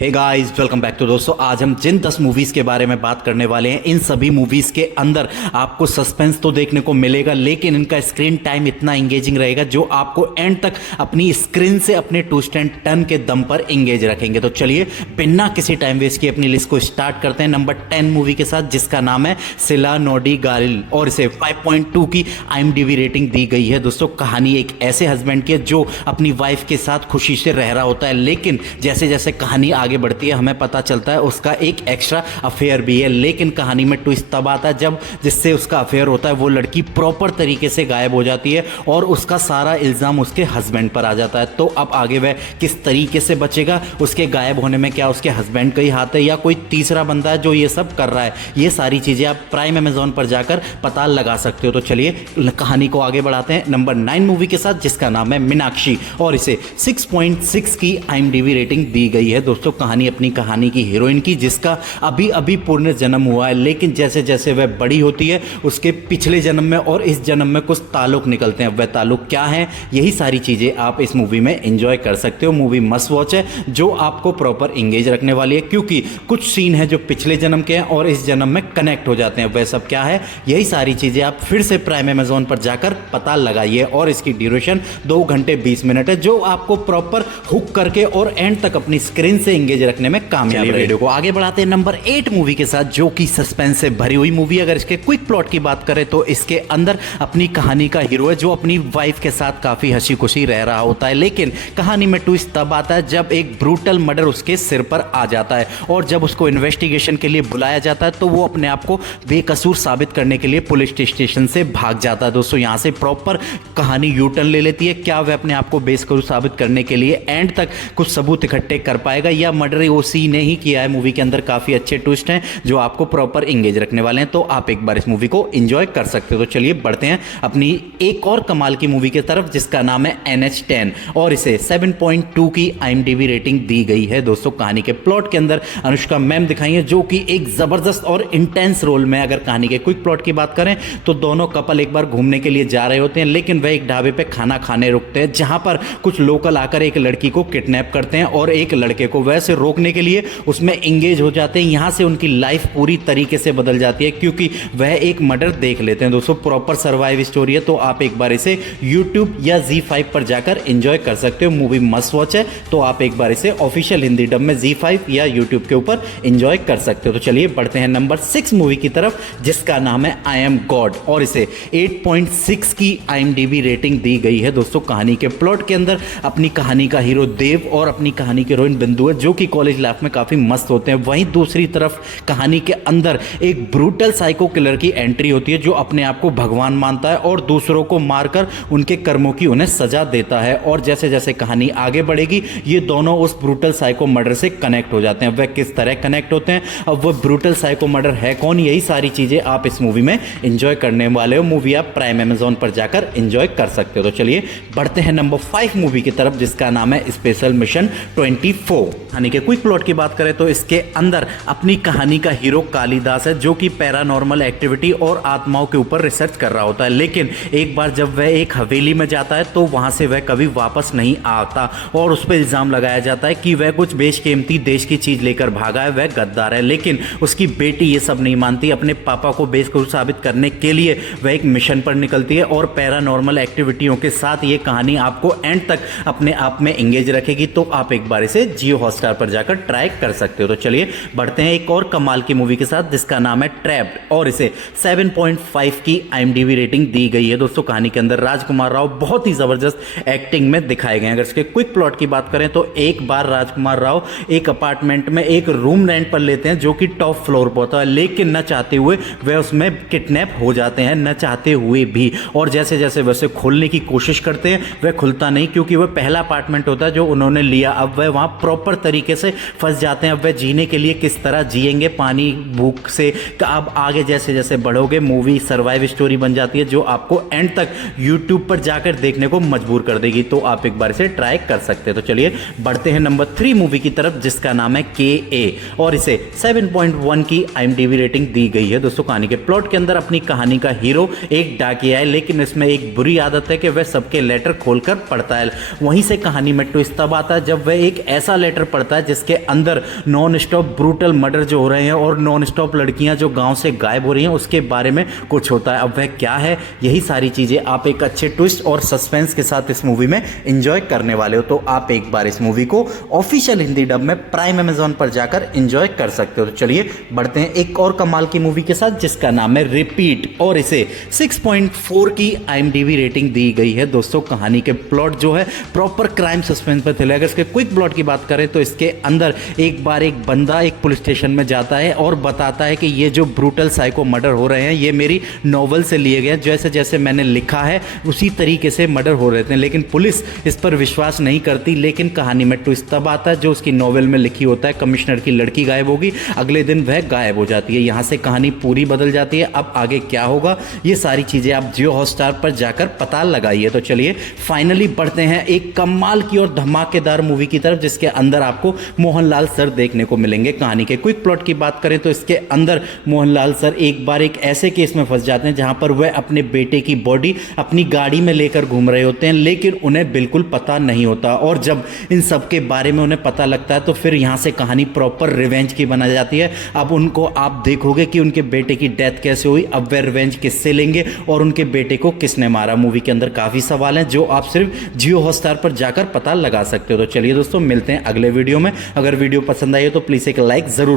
Hey guys, welcome back. तो दोस्तों, आज हम जिन 10 मूवीज़ के बारे में बात करने वाले हैं, इन सभी मूवीज़ के अंदर आपको सस्पेंस तो देखने को मिलेगा, लेकिन इनका स्क्रीन टाइम इतना एंगेजिंग रहेगा जो आपको एंड तक अपनी स्क्रीन से अपने ट्विस्ट एंड टर्न के दम पर एंगेज रखेंगे। तो चलिए बिना किसी टाइम वेस्ट किए अपनी लिस्ट को स्टार्ट करते हैं नंबर 10 मूवी के साथ, जिसका नाम है सिला नोडी गालिल, और इसे 5.2 की IMDb रेटिंग दी गई है। दोस्तों, कहानी एक ऐसे हस्बैंड की है जो अपनी वाइफ के साथ खुशी से रह रहा होता है, लेकिन जैसे जैसे कहानी आगे बढ़ती है हमें पता चलता है उसका एक एक्स्ट्रा अफेयर भी है। लेकिन कहानी में ट्विस्ट तब आता है जब जिससे उसका अफेयर होता है वो लड़की प्रॉपर तरीके से गायब हो जाती है और उसका सारा इल्ज़ाम उसके हस्बैंड पर आ जाता है। तो अब आगे वह किस तरीके से बचेगा, उसके गायब होने में क्या उसके हस्बैंड का ही हाथ है या कोई तीसरा बंदा है जो ये सब कर रहा है, ये सारी चीज़ें आप प्राइम अमेजॉन पर जाकर पता लगा सकते हो। तो चलिए कहानी को आगे बढ़ाते हैं नंबर 9 मूवी के साथ, जिसका नाम है मीनाक्षी, और इसे 6.6 की IMDb रेटिंग दी गई है। दोस्तों, कहानी अपनी कहानी की हीरोइन की, जिसका अभी अभी पूर्ण जन्म हुआ है, लेकिन जैसे जैसे वह बड़ी होती है उसके पिछले जन्म में और इस जन्म में कुछ ताल्लुक निकलते हैं। वह ताल्लुक क्या है, यही सारी चीज़ें आप इस मूवी में एंजॉय कर सकते हो। मूवी मस्ट वॉच है जो आपको प्रॉपर इंगेज रखने वाली है, क्योंकि कुछ सीन है जो पिछले जन्म के हैं और इस जन्म में कनेक्ट हो जाते हैं। वह सब क्या है, यही सारी चीज़ें आप फिर से प्राइम अमेजॉन पर जाकर पता लगाइए। और इसकी ड्यूरेशन 2 घंटे 20 मिनट है, जो आपको प्रॉपर हुक करके और एंड तक अपनी स्क्रीन से इंगेज रखने में कामयाब है। वीडियो को आगे बढ़ाते हैं नंबर 8 मूवी के साथ, जो कि सस्पेंस से भरी हुई मूवी। अगर इसके क्विक प्लॉट की बात करें तो इसके अंदर अपनी कहानी का हीरो है जो अपनी वाइफ के साथ काफी हंसी खुशी रह रहा होता है, लेकिन कहानी में ट्विस्ट तब आता है जब एक ब्रूटल मर्डर उसके सिर पर आ जाता है और जब उसको इन्वेस्टिगेशन के लिए बुलाया जाता है तो वो अपने आप को बेकसूर साबित करने के लिए पुलिस स्टेशन से भाग जाता है। दोस्तों, यहाँ से प्रॉपर कहानी यू टर्न ले लेती है। क्या वह अपने आप को बेकसूर साबित करने के लिए एंड तक कुछ सबूत इकट्ठे कर पाएगा या मर्डर उसी ने ही किया है। मूवी के अंदर काफी अच्छे ट्विस्ट हैं जो आपको प्रॉपर इंगेज रखने वाले हैं, तो आप एक बार इस मूवी को एंजॉय कर सकते हो। तो चलिए बढ़ते हैं अपनी एक और कमाल की मूवी की तरफ, जिसका नाम है NH10, और इसे 7.2 की IMDb रेटिंग दी गई है। दोस्तों, कहानी के प्लॉट के अंदर अनुष्का मैम दिखाई है, जो कि एक जबरदस्त और इंटेंस रोल में। अगर कहानी के क्विक प्लॉट की बात करें तो दोनों कपल एक बार घूमने के लिए जा रहे होते हैं, लेकिन वह एक ढाबे पे खाना खाने रुकते हैं, जहां पर कुछ लोकल आकर एक लड़की को किडनैप करते हैं और एक लड़के को वैसे रोकने के लिए उसमें इंगेज हो जाते हैं। यहां से उनकी लाइफ पूरी तरीके से बदल जाती है, क्योंकि वह एक मर्डर देख लेते हैं। दोस्तों, प्रॉपर सर्वाइव स्टोरी है, तो आप एक बार इसे YouTube या ZEE5 पर जाकर एंजॉय कर सकते हो। मूवी मस्ट वॉच है, तो आप एक बार इसे ऑफिशियल हिंदी डब में ZEE5 या YouTube के ऊपर एंजॉय कर सकते हो। तो चलिए बढ़ते हैं नंबर 6 मूवी की तरफ, जिसका नाम है आई एम गॉड, और इसे 8.6 की IMDb रेटिंग दी गई है। दोस्तों, कहानी के प्लॉट के अंदर अपनी कहानी का हीरो देव और अपनी कहानी की हीरोइन बिंदु है, जो कि कॉलेज लाइफ में काफी मस्त होते हैं। वहीं दूसरी तरफ कहानी के अंदर एक ब्रूटल साइको किलर की एंट्री होती है, जो अपने आप को भगवान मानता है और दूसरों को मारकर उनके कर्मों की उन्हें सजा देता है। और जैसे जैसे कहानी आगे बढ़ेगी ये दोनों उस ब्रूटल साइको मर्डर से कनेक्ट हो जाते हैं। वह किस तरह कनेक्ट होते हैं, अब वह ब्रूटल साइको मर्डर है कौन, यही सारी चीजें आप इस मूवी में एंजॉय करने वाले हो। मूवी आप प्राइम अमेजॉन पर जाकर एंजॉय कर सकते हो। तो चलिए बढ़ते हैं नंबर 5 मूवी की तरफ, जिसका नाम है स्पेशल मिशन 24। कहानी के क्विक प्लॉट की बात करें तो इसके अंदर अपनी कहानी का हीरो कालिदास है, जो कि पैरानॉर्मल एक्टिविटी और आत्माओं के ऊपर रिसर्च कर रहा होता है, लेकिन एक बार जब वह एक हवेली में जाता है तो वहां से वह कभी वापस नहीं आता और उस पर इल्जाम लगाया जाता है कि वह कुछ बेशकीमती देश की चीज लेकर भागा है, वह गद्दार है। लेकिन उसकी बेटी ये सब नहीं मानती। अपने पापा को बेकसूर साबित करने के लिए वह एक मिशन पर निकलती है और पैरानॉर्मल एक्टिविटियों के साथ ये कहानी आपको एंड तक अपने आप में एंगेज रखेगी। तो आप एक बार इसे जियो हॉटस्टार पर जाकर ट्राई कर सकते हो। तो चलिए बढ़ते हैं एक और कमाल की मूवी के साथ, जिसका नाम है ट्रैप्ड, और इसे 7.5 की IMDb रेटिंग दी गई है। दोस्तों, कहानी के अंदर राजकुमार राव बहुत ही जबरदस्त एक्टिंग में दिखाए गए हैं। अगर इसके क्विक प्लॉट की बात करें तो एक बार राजकुमार राव एक अपार्टमेंट में एक रूम रेंट पर लेते हैं, जो कि टॉप फ्लोर पर होता है, लेकिन न चाहते हुए वह उसमें किडनैप हो जाते हैं, न चाहते हुए भी। और जैसे जैसे वैसे खोलने की कोशिश करते हैं वह खुलता नहीं, क्योंकि वह पहला अपार्टमेंट होता है जो उन्होंने लिया। अब वह वहां प्रॉपर तरीके से फंस जाते हैं। अब वह जीने के लिए किस तरह जिएंगे, पानी भूख से। अब आगे जैसे जैसे बढ़ोगे मूवी सर्वाइव स्टोरी बन जाती है, जो आपको एंड तक YouTube पर जाकर देखने को मजबूर कर देगी। तो आप एक बार इसे ट्राई कर सकते हैं। तो चलिए बढ़ते हैं नंबर 3 मूवी की तरफ, जिसका नाम है KA, और इसे 7.1 की IMDb रेटिंग दी गई है। दोस्तों, कहानी के प्लॉट के अंदर अपनी कहानी का हीरो एक डाकिया है, लेकिन इसमें एक बुरी आदत है कि वह सबके लेटर खोलकर पढ़ता है। वहीं से कहानी में ट्विस्ट तब आता है जब वह एक ऐसा लेटर पढ़ता पड़ता है, जिसके अंदर नॉन स्टॉप ब्रूटल मर्डर जो हो रहे हैं और नॉन स्टॉप लड़कियां जो गांव से गायब हो रही हैं, उसके बारे में कुछ होता है। अब वह क्या है, यही सारी चीजें आप एक अच्छे ट्विस्ट और सस्पेंस के साथ इस मूवी में एंजॉय करने वाले हो। तो आप एक बार इस मूवी को ऑफिशियल हिंदी डब में प्राइम अमेजॉन पर जाकर एंजॉय कर सकते हो। तो चलिए बढ़ते हैं एक और कमाल की मूवी के साथ, जिसका नाम है रिपीट, और इसे 6.4 की IMDb रेटिंग दी गई है। दोस्तों कहानी के प्लॉट जो है प्रॉपर क्राइम सस्पेंस पर थ्रिलर। अगर इसके क्विक प्लॉट की बात करें तो इसके अंदर एक बार एक बंदा एक पुलिस स्टेशन में जाता है और बताता है कि ये जो ब्रूटल साइको मर्डर हो रहे हैं ये मेरी नॉवल से लिए गए हैं, जैसे जैसे मैंने लिखा है उसी तरीके से मर्डर हो रहे थे। लेकिन पुलिस इस पर विश्वास नहीं करती। लेकिन कहानी में ट्विस्ट तब आता है जो उसकी नॉवेल में लिखी होता है, कमिश्नर की लड़की गायब होगी, अगले दिन वह गायब हो जाती है। यहां से कहानी पूरी बदल जाती है। अब आगे क्या होगा, ये सारी चीजें आप जियो हॉटस्टार पर जाकर पता लगाइए। तो चलिए फाइनली बढ़ते हैं एक कमाल की और धमाकेदार मूवी की तरफ, जिसके अंदर आपको मोहनलाल सर देखने को मिलेंगे। कहानी के क्विक प्लॉट की बात करें तो इसके अंदर मोहनलाल सर एक बार एक ऐसे केस में फंस जाते हैं जहां पर वह अपने बेटे की बॉडी अपनी गाड़ी में लेकर घूम रहे होते हैं, लेकिन उन्हें बिल्कुल पता नहीं होता। और जब इन सब के बारे में उन्हें पता लगता है तो फिर यहां से कहानी प्रॉपर रिवेंज की बना जाती है। अब उनको आप देखोगे कि उनके बेटे की डेथ कैसे हुई, अब वह रिवेंज किससे लेंगे और उनके बेटे को किसने मारा। मूवी के अंदर काफी सवाल हैं जो आप सिर्फ जियो हॉटस्टार पर जाकर पता लगा सकते हो। तो चलिए दोस्तों मिलते हैं अगले वीडियो में। अगर वीडियो पसंद आई हो तो प्लीज एक लाइक जरूर